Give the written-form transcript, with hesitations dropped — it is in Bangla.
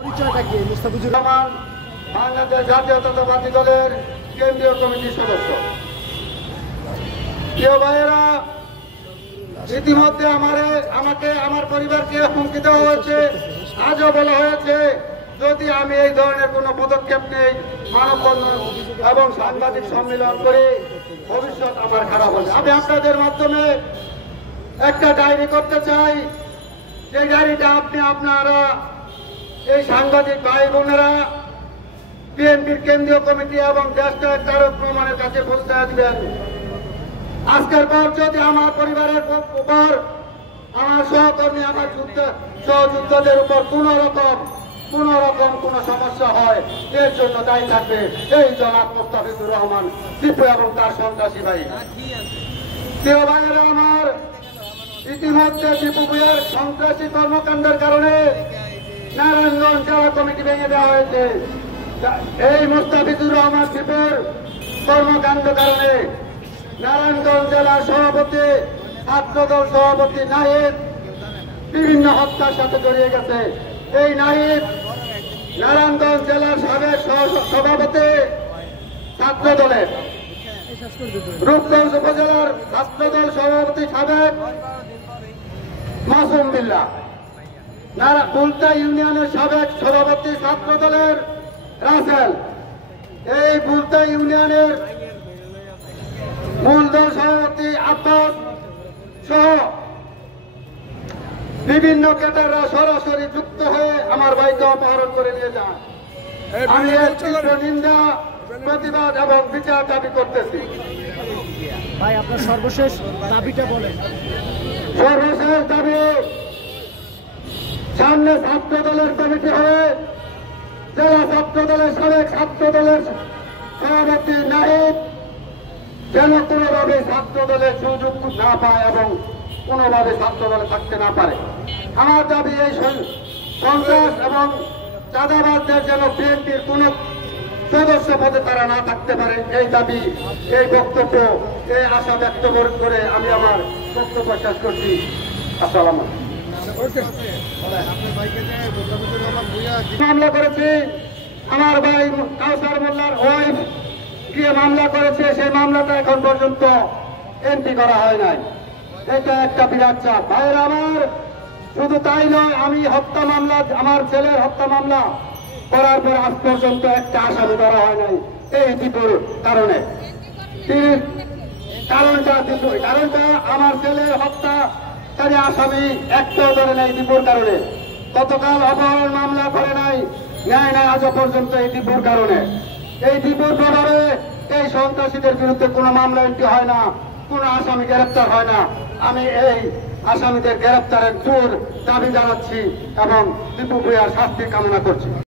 পরিচয়টা কি মুস্তাফিজুর রহমান বাংলাদেশ জাতীয়তাবাদী দলের কেন্দ্রীয় কমিটির সদস্য। প্রিয় ভাইয়েরা, ইতিমধ্যে আমাকে আমার পরিবারকে হুমকি দেওয়া হয়েছে, আজও বলা হয়েছে যদি আমি এই ধরনের কোনো পদক্ষেপ নেই, মানববন্ধন এবং সাংবাদিক সম্মেলন করে ভবিষ্যৎ আমার খারাপ হবে। আমি আপনাদের মাধ্যমে একটা ডায়েরি করতে চাই, যে ডায়েরিটা আপনারা এই সাংবাদিক ভাই বোনেরা বিএনপির কেন্দ্রীয় কমিটি এবং দেশ নায়ক তারেক রহমানের কাছে পৌঁছে দিবেন। আজকের পর যদি আমার পরিবারের উপর, আমার সহকর্মী, আমার সহযোদ্ধাদের উপর কোন রকম কোন সমস্যা হয়, এর জন্য দায়ী থাকবে এই জনাব মুস্তাফিজুর রহমান টিপু এবং তার সন্ত্রাসী ভাই। প্রিয় ভাইয়েরা আমার, ইতিমধ্যে টিপু ভাইয়ের সন্ত্রাসী কর্মকাণ্ডের কারণে নারায়ণগঞ্জ জেলা কমিটি ভেঙে দেওয়া হয়েছে। এই মুস্তাফিজুর রহমান টিপুর কর্মকাণ্ড কারণে নারায়ণগঞ্জ জেলার সভাপতি, ছাত্রদল সভাপতি নাহিদ বিভিন্ন হত্যার সাথে জড়িয়ে গেছে। এই নাহিদ নারায়ণগঞ্জ জেলার সাবেক সভাপতি ছাত্রদলের, রূপগঞ্জ উপজেলার ছাত্রদল সভাপতি সাবেক মাসুম বিল্লাহ, বুলতা ইউনিয়নের সাবেক সভাপতি ছাত্রদলের রাসেল, এই বুলতা ইউনিয়নের মূল দল সভাপতি আব্বাস সহ বিভিন্ন ক্যাডাররা সরাসরি যুক্ত হয়ে আমার ভাইকে অপহরণ করে নিয়ে যান। আমি এর তীব্র নিন্দা, প্রতিবাদ এবং বিচার দাবি করতেছি। ভাই, আপনার সর্বশেষ দাবিটা বলেন। সর্বশেষ দাবি, সামনে ছাত্র দলের কমিটি হবে, জেলা ছাত্র দলের সাবেক ছাত্র দলের সভাপতি নাহিদ যেন কোনোভাবে ছাত্র দলের সুযোগ না পায় এবং কোনোভাবে ছাত্র দলে থাকতে না পারে। আমার দাবি এই সন্ত্রাস এবং চাঁদাবাজদের যেন বিএনপির কোন সদস্য পদে তারা না থাকতে পারে, এই দাবি, এই বক্তব্য, এই আশা ব্যক্ত করে আমি আমার বক্তব্য শেষ করছি। আসসালামু আলাইকুম। মামলা করেছি, আমার ভাই কাউসার মোল্লার ওয়াইফ গিয়ে মামলা করেছে, সেই মামলাটা এখন পর্যন্ত এন্ট্রি করা হয় নাই। এটা একটা বিরাট চাপ। ভাইয়ের আমার, শুধু তাই নয়, আমি হত্যা মামলা, আমার ছেলের হত্যা মামলা করার পর আজ পর্যন্ত একটা আসামি ধরা হয় নাই এই টিপুর কারণে। কারণটা আমার ছেলের হত্যাকারী আসামি একটাও ধরে নাই টিপুর কারণে। গতকাল অপহরণ মামলা করে নাই, ন্যায় নাই আজও পর্যন্ত এই টিপুর কারণে। এই টিপুর প্রভাবে এই সন্ত্রাসীদের বিরুদ্ধে কোনো মামলা এন্ট্রি হয় না, কোন আসামি গ্রেপ্তার হয় না। আমি এই আসামিদের গ্রেপ্তারের জোর দাবি জানাচ্ছি এবং টিপু ভূঁইয়ার শাস্তি কামনা করছি।